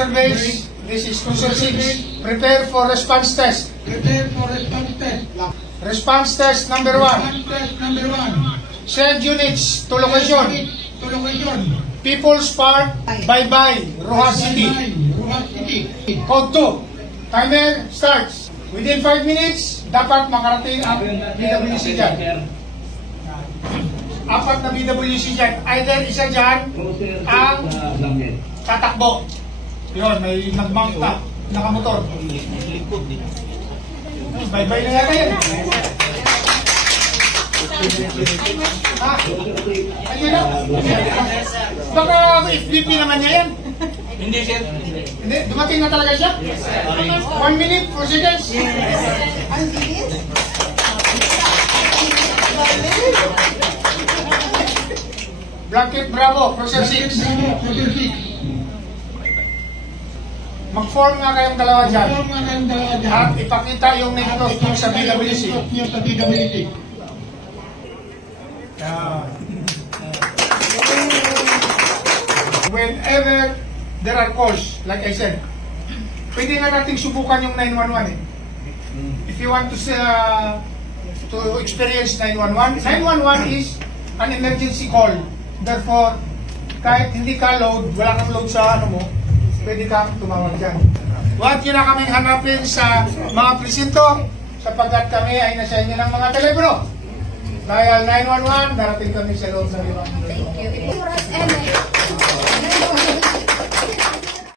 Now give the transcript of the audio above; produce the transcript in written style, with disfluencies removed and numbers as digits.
cruiser base. This is cruiser 6. Prepare for response test. Prepare for response test. Response test number 1. Response test number 1. Send units to location. To location. People's Park, Bye-Bye, Rojas City. Rojas City. Code 2. Timer starts. Within 5 minutes, dapat makarating ang BWC dyan. 4 na BWC dyan. Either isa dyan ang tatakbo. Yun, may nag-mount na. Nakamotor. Bye-bye na yata yan. Ha? Ayun na. Baka FBP naman niya yan. Hindi, sir. Hindi, dumating na talaga siya? 1 minute, 4 seconds. Ang bilis. Blanket Bravo, Cruiser 6. Cruiser 6. Mag-form nga kayong dalawa dyan. Form nga kayong dalawa dyan. At ipakita yung negros nyo sa BWC. Nyo sa BWC. Whenever there are calls, like I said, pwede nga nating subukan yung 911 eh. If you want to experience 911, 911 is an emergency call. Therefore, kahit hindi ka load, wala kang load sa ano mo, pwede kang tumawag dyan. Huwag nyo na kaming hanapin sa mga presinto sapagkat kami ay nasa inyo ng mga telepono. Dahil 911, darating kami sa loob ng 5 minuto. Thank you.